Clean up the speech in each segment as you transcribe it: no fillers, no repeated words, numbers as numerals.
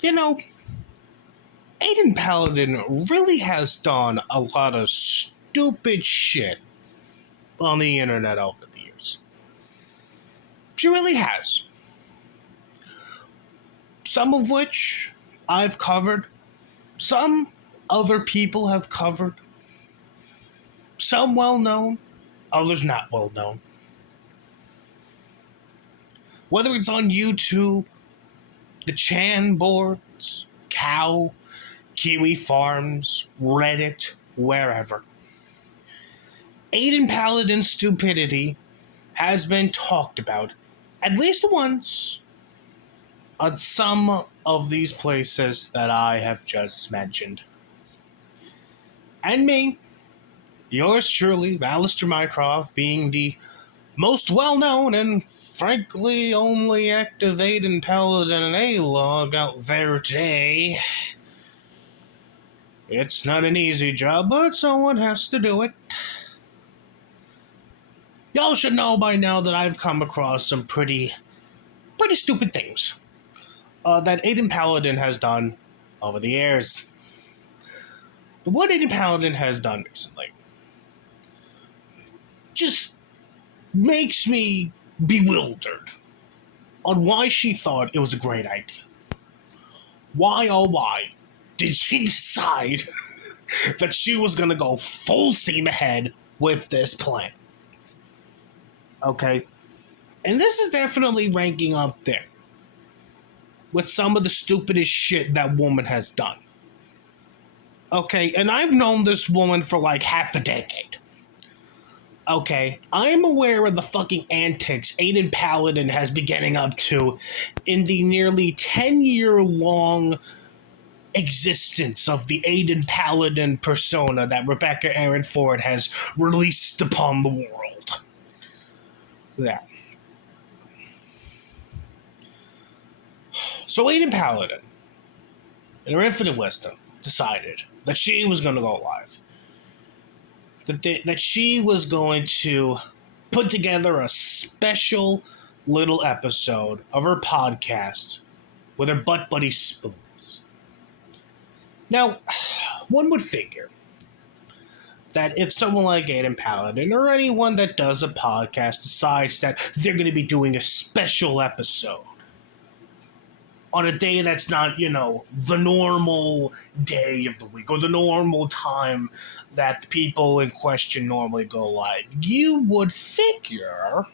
You know, Aydin Paladin really has done a lot of stupid shit on the internet over the years. She really has. Some of which I've covered. Some other people have covered. Some well known, others not well known. Whether it's on YouTube, the Chan boards, Cow, Kiwi Farms, Reddit, wherever. Aydin Paladin's stupidity has been talked about at least once on some of these places that I have just mentioned. And me, yours truly, Alistair Mycroft, being the most well-known and frankly only active Aydin Paladin A-log out there today. It's not an easy job, but someone has to do it. Y'all should know by now that I've come across some pretty stupid things that Aydin Paladin has done over the years. But what Aydin Paladin has done recently just makes me bewildered on why she thought it was a great idea. Why, oh why, did she decide that she was going to go full steam ahead with this plan? Okay? And this is definitely ranking up there with some of the stupidest shit that woman has done. Okay? And I've known this woman for like half a decade. Okay? I'm aware of the fucking antics Aydin Paladin has been getting up to in the nearly 10-year-long existence of the Aydin Paladin persona that Rebecca Aaron Ford has released upon the world. There. So Aydin Paladin, in her infinite wisdom, decided that she was going to go live. That she was going to put together a special little episode of her podcast with her butt buddy Spoons. Now, one would figure that if someone like Aydin Paladin or anyone that does a podcast decides that they're going to be doing a special episode on a day that's not, the normal day of the week or the normal time that the people in question normally go live, you would figure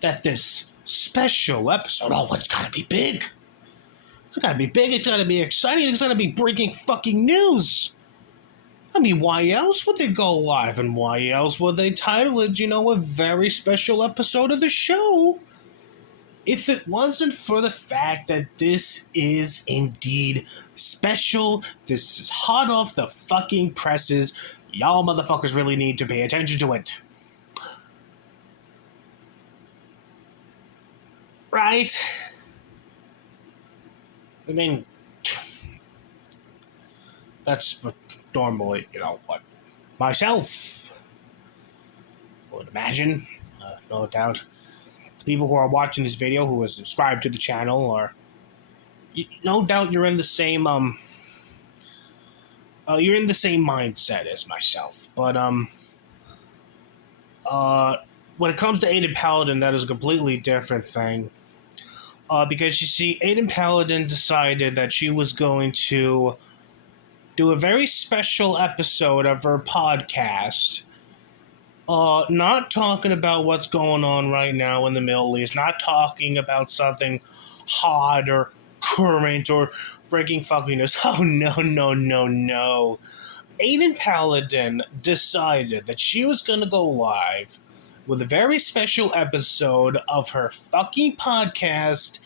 that this special episode, it's got to be big. It's got to be big, it's got to be exciting, it's got to be breaking fucking news. I mean, why else would they go live, and why else would they title it, a very special episode of the show, if it wasn't for the fact that this is indeed special, this is hot off the fucking presses, y'all motherfuckers really need to pay attention to it. Right? I mean, that's what normally, what myself would imagine, no doubt. People who are watching this video who are subscribed to the channel, or no doubt you're in the same mindset as myself. But when it comes to Aydin Paladin, that is a completely different thing. Because you see, Aydin Paladin decided that she was going to do a very special episode of her podcast. Not talking about what's going on right now in the Middle East, not talking about something hot or current or breaking fucking news. Oh, no. Aydin Paladin decided that she was going to go live with a very special episode of her fucking podcast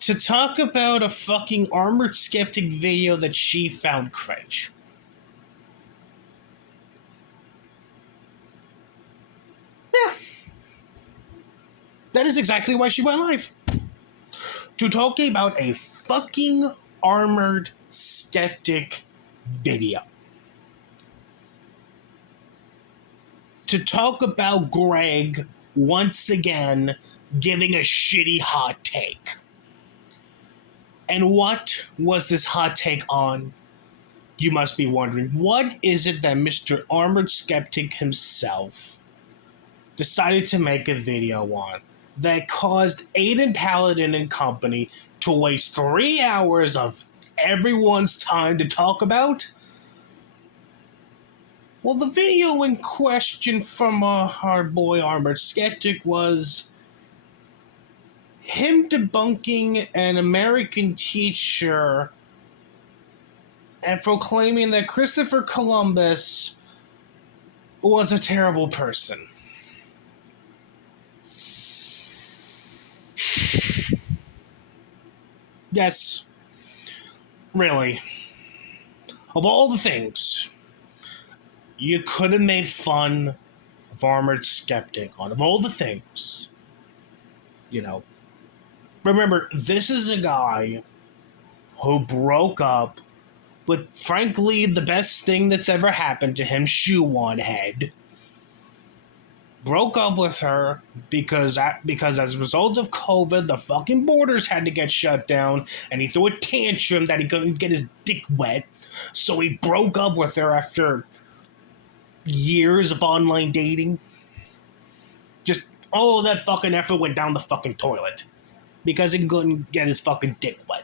to talk about a fucking Armoured Skeptic video that she found cringe. Yeah. That is exactly why she went live. To talk about a fucking Armoured Skeptic video. To talk about Greg once again giving a shitty hot take. And what was this hot take on? You must be wondering, what is it that Mr. Armored Skeptic himself decided to make a video on that caused Aydin Paladin and company to waste 3 hours of everyone's time to talk about? Well, the video in question from our boy Armored Skeptic was him debunking an American teacher and proclaiming that Christopher Columbus was a terrible person. Yes, really. Of all the things you could have made fun of Armored Skeptic on, of all the things, remember, this is a guy who broke up with, frankly, the best thing that's ever happened to him, Shoe One Head. Broke up with her because as a result of COVID, the fucking borders had to get shut down, and he threw a tantrum that he couldn't get his dick wet, so he broke up with her after years of online dating. Just all of that fucking effort went down the fucking toilet because he couldn't get his fucking dick wet.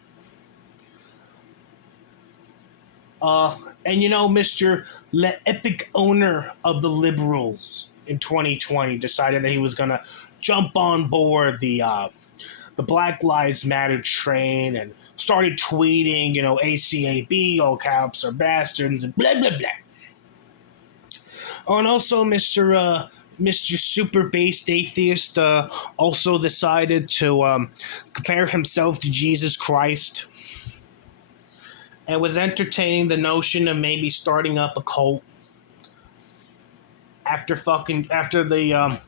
And Mr. Le Epic owner of the Liberals in 2020 decided that he was gonna jump on board the Black Lives Matter train and started tweeting, ACAB, all caps are bastards, and blah blah blah. Oh, and also Mr. Super Based Atheist also decided to compare himself to Jesus Christ and was entertaining the notion of maybe starting up a cult after the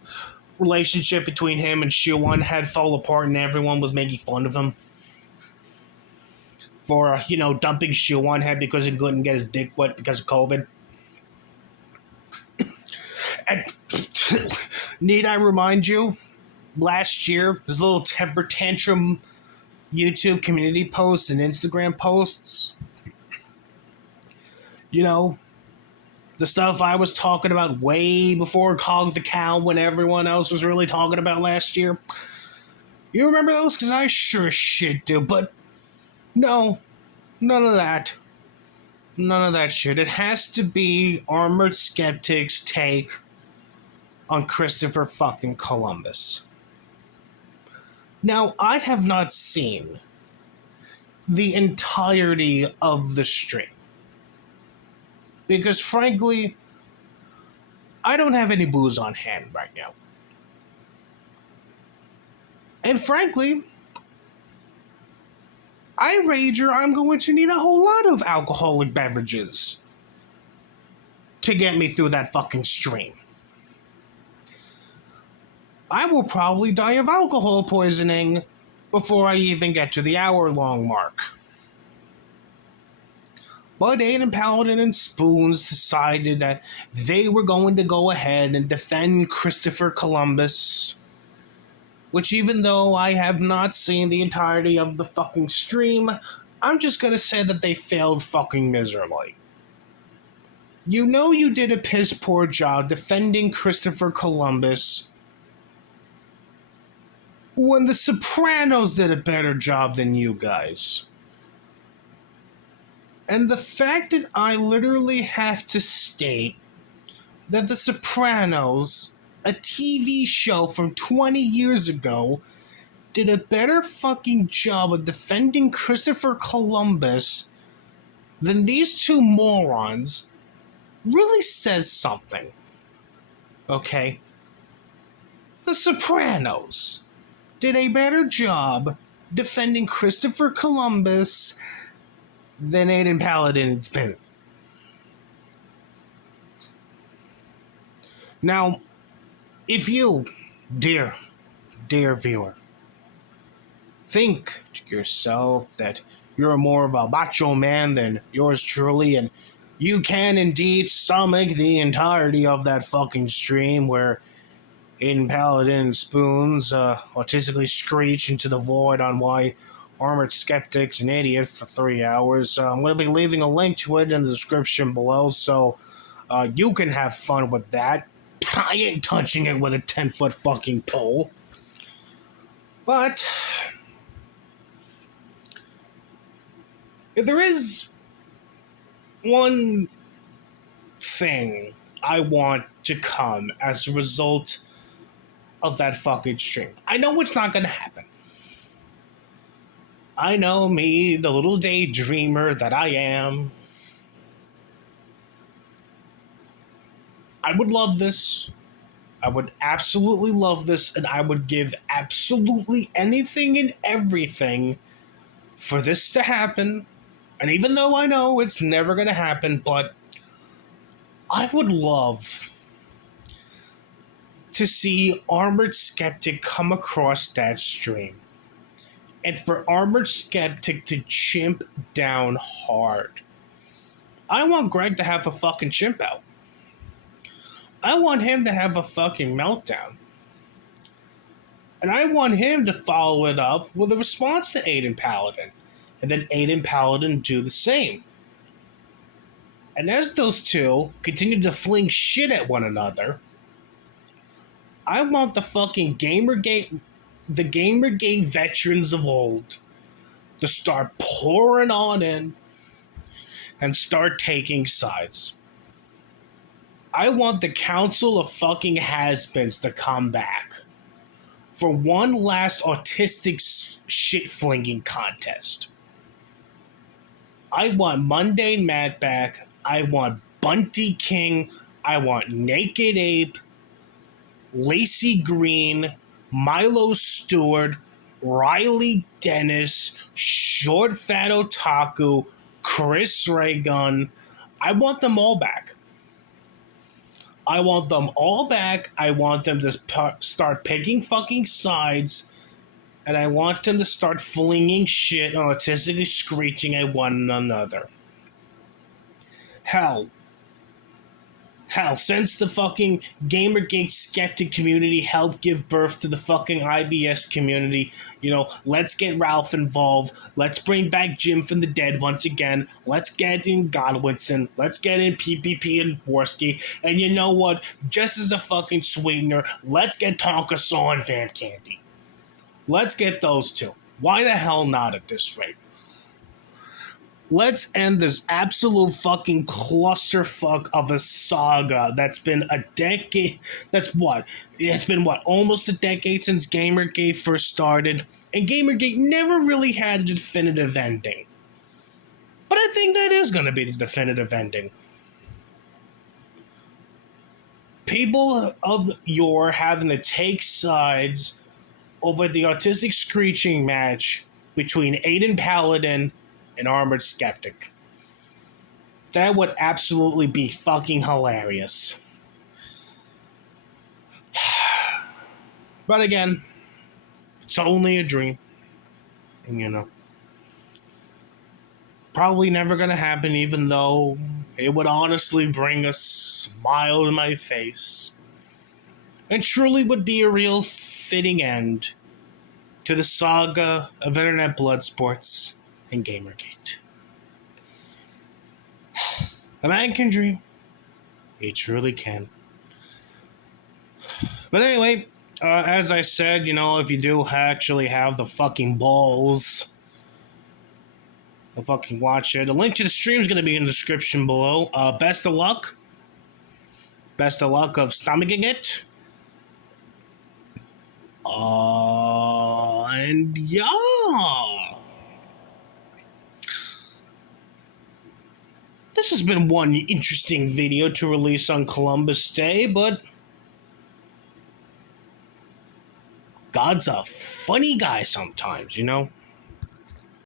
relationship between him and Shoe One had fall apart and everyone was making fun of him for dumping Shoe One Head because he couldn't get his dick wet because of COVID. And need I remind you, last year, his little temper tantrum YouTube community posts and Instagram posts, the stuff I was talking about way before Cog the Cow when everyone else was really talking about last year. You remember those? Because I sure as shit do, but no, none of that. None of that shit. It has to be Armored Skeptic's take on Christopher fucking Columbus. Now, I have not seen the entirety of the stream. Because, frankly, I don't have any booze on hand right now. And, frankly, I wager I'm going to need a whole lot of alcoholic beverages to get me through that fucking stream. I will probably die of alcohol poisoning before I even get to the hour-long mark. But Aydin Paladin and Spoons decided that they were going to go ahead and defend Christopher Columbus, which, even though I have not seen the entirety of the fucking stream, I'm just gonna say that they failed fucking miserably. You did a piss poor job defending Christopher Columbus when The Sopranos did a better job than you guys. And the fact that I literally have to state that The Sopranos, a TV show from 20 years ago, did a better fucking job of defending Christopher Columbus than these two morons really says something. Okay? The Sopranos did a better job defending Christopher Columbus than Aydin Paladin and Spence. Now, if you, dear viewer, think to yourself that you're more of a macho man than yours truly, and you can indeed stomach the entirety of that fucking stream where Aydin Paladin spoons autistically screech into the void on why Armored Skeptic's an idiot for 3 hours. I'm going to be leaving a link to it in the description below, so you can have fun with that. I ain't touching it with a 10-foot fucking pole. But if there is one thing I want to come as a result of that fucking stream, I know it's not going to happen. I know me, the little daydreamer that I am. I would love this. I would absolutely love this, and I would give absolutely anything and everything for this to happen. And even though I know it's never going to happen, but I would love to see Armored Skeptic come across that stream. And for Armored Skeptic to chimp down hard. I want Greg to have a fucking chimp out. I want him to have a fucking meltdown. And I want him to follow it up with a response to Aydin Paladin. And then Aydin Paladin do the same. And as those two continue to fling shit at one another, I want the fucking Gamergate veterans of old to start pouring on in and start taking sides. I want the Council of fucking has-beens to come back for one last autistic shit-flinging contest. I want Mundane Matt back. I want Bunty King. I want Naked Ape, Lacey Green, Milo Stewart, Riley Dennis, Short Fat Otaku, Chris Raygun. I want them all back. I want them all back. I want them to start picking fucking sides. And I want them to start flinging shit and autistically screeching at one another. Hell, since the fucking Gamergate skeptic community helped give birth to the fucking IBS community, let's get Ralph involved. Let's bring back Jim from the dead once again. Let's get in Godwinson. Let's get in PPP and Borski. And you know what? Just as a fucking sweetener, let's get Tonka Saw and Van Candy. Let's get those two. Why the hell not at this rate? Let's end this absolute fucking clusterfuck of a saga that's been a decade. It's been almost a decade since Gamergate first started, and Gamergate never really had a definitive ending. But I think that is going to be the definitive ending. People of yore having to take sides over the autistic screeching match between Aydin Paladin and Armored Skeptic. That would absolutely be fucking hilarious. But again, it's only a dream. Probably never gonna happen, even though it would honestly bring a smile to my face. And truly would be a real fitting end to the saga of internet blood sports and Gamergate. A man can dream. He truly can. But anyway, as I said, if you do actually have the fucking balls to fucking watch it, a link to the stream is going to be in the description below. Best of luck. Best of luck of stomaching it. And yeah. This has been one interesting video to release on Columbus Day, but God's a funny guy sometimes,